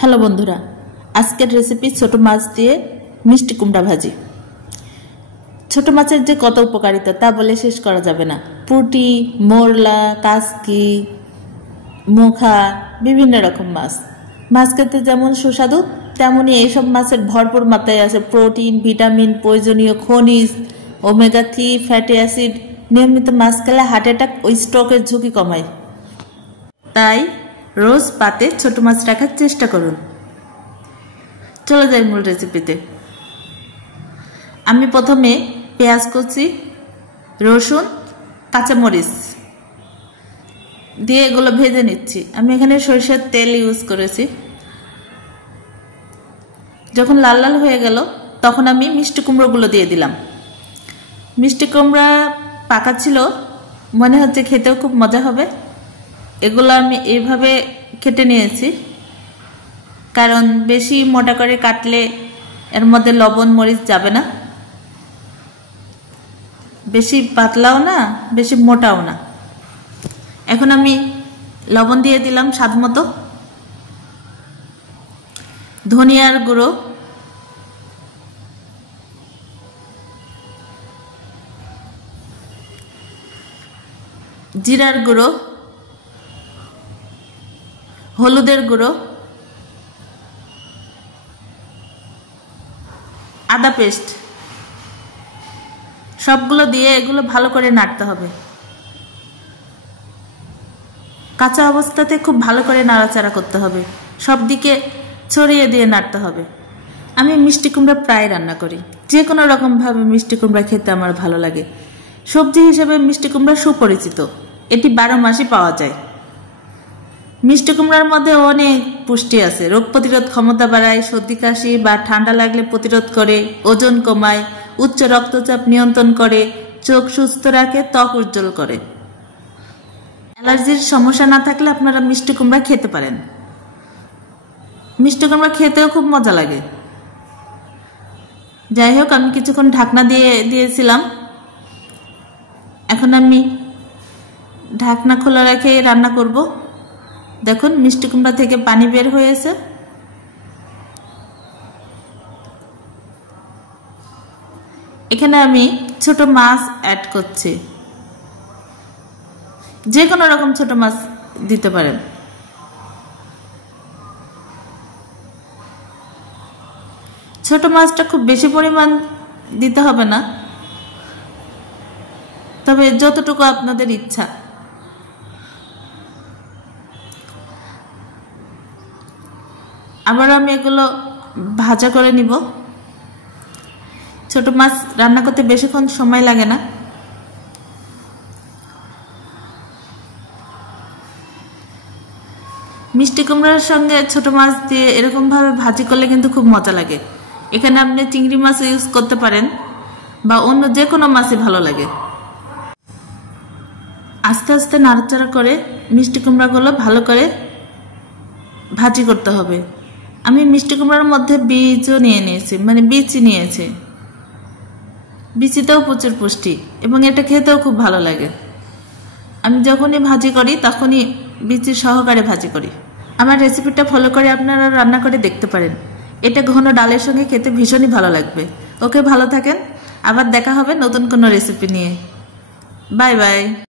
Hello বন্ধুরা, আজকের recipe ছোট মাছ দিয়ে মিষ্টি কুমড়া ভাজি। ছোট মাছের যে কত উপকারিতা তা বলে শেষ করা যাবে না। পুঁটি, মোরলা, কাসকি, মুখা, বিভিন্ন রকম মাছ। মাছ খেতে যেমন সুস্বাদু, তেমনি এইসব মাছের ভরপুর মাত্রায় আছে প্রোটিন, ভিটামিন, প্রয়োজনীয় খনিজ, ওমেগা 3 ফ্যাটি অ্যাসিড। নিয়মিত মাছ খেলে হার্ট অ্যাটাক ও স্ট্রোকের ঝুঁকি কমায়। তাই রোজ পাতে ছোট মাছ রাখার চেষ্টা করুন। চলে যাই মূল রেসিপিতে। আমি প্রথমে পেঁয়াজ কুচি, রসুন, কাঁচামরিচ দিয়ে এগুলো ভেজে নিচ্ছি। আমি এখানে সরিষার তেল ইউজ করেছি। যখন লাল লাল হয়ে গেল তখন আমি মিষ্টি কুমড়োগুলো দিয়ে দিলাম। মিষ্টি কুমড়া পাকা ছিল, মনে হচ্ছে খেতেও খুব মজা হবে। এগুলো আমি এইভাবে কেটে নিয়েছি, কারণ বেশি মোটা করে কাটলে এর মধ্যে লবণ মরিচ যাবে না, বেশি পাতলাও না বেশি মোটাও না। এখন আমি লবণ দিয়ে দিলাম স্বাদ মতো, ধনিয়ার গুঁড়ো, জিরার গুঁড়ো, হলুদের গুঁড়ো, আদা পেস্ট, সবগুলো দিয়ে এগুলো ভালো করে নাড়তে হবে। কাঁচা অবস্থাতে খুব ভালো করে নাড়াচাড়া করতে হবে, সব দিকে ছড়িয়ে দিয়ে নাড়তে হবে। আমি মিষ্টি কুমড়া প্রায় রান্না করি, যে কোনো রকমভাবে মিষ্টি কুমড়া খেতে আমার ভালো লাগে। সবজি হিসেবে মিষ্টি কুমড়া সুপরিচিত, এটি 12 মাসই পাওয়া যায়। মিষ্টি কুমড়ার মধ্যে অনেক পুষ্টি আছে। রোগ প্রতিরোধ ক্ষমতা বাড়ায়, সর্দি কাশি বা ঠান্ডা লাগলে প্রতিরোধ করে, ওজন কমায়, উচ্চ রক্তচাপ নিয়ন্ত্রণ করে, চোখ সুস্থ রাখে, ত্বক উজ্জ্বল করে। অ্যালার্জির সমস্যা না থাকলে আপনারা মিষ্টি কুমড়া খেতে পারেন। মিষ্টি কুমড়া খেতেও খুব মজা লাগে। যাই হোক, আমি কিছুক্ষণ ঢাকনা দিয়ে দিয়েছিলাম। এখন আমি ঢাকনা খোলা রেখে রান্না করব। দেখুন, মিষ্টি কুমড়া থেকে পানি বের হয়েছে। এখানে আমি ছোট মাছ অ্যাড করছি, যে কোনো রকম ছোট মাছ দিতে পারেন। ছোট মাছটা খুব বেশি পরিমাণ দিতে হবে না, তবে যতটুকু আপনাদের ইচ্ছা। আবার আমি এগুলো ভাজা করে নিব। ছোট মাছ রান্না করতে বেশিক্ষণ সময় লাগে না। মিষ্টি কুমড়ার সঙ্গে ছোট মাছ দিয়ে এরকম ভাবে ভাজি করলে কিন্তু খুব মজা লাগে। এখানে আপনি চিংড়ি মাছ ইউজ করতে পারেন বা অন্য যে কোনো মাছই ভালো লাগে। আস্তে আস্তে নাড়াচাড়া করে মিষ্টি কুমড়াগুলো ভালো করে ভাজি করতে হবে। আমি মিষ্টি কুমড়ার মধ্যে বীজও নিয়েছি, মানে বিচি নিয়েছি। বিচিতেও প্রচুর পুষ্টি এবং এটা খেতেও খুব ভালো লাগে। আমি যখনই ভাজি করি তখনই বিচি সহকারে ভাজি করি। আমার রেসিপিটা ফলো করে আপনারা রান্না করে দেখতে পারেন। এটা ঘন ডালের সঙ্গে খেতে ভীষণই ভালো লাগবে। ওকে, ভালো থাকেন। আবার দেখা হবে নতুন কোনো রেসিপি নিয়ে। Bye bye.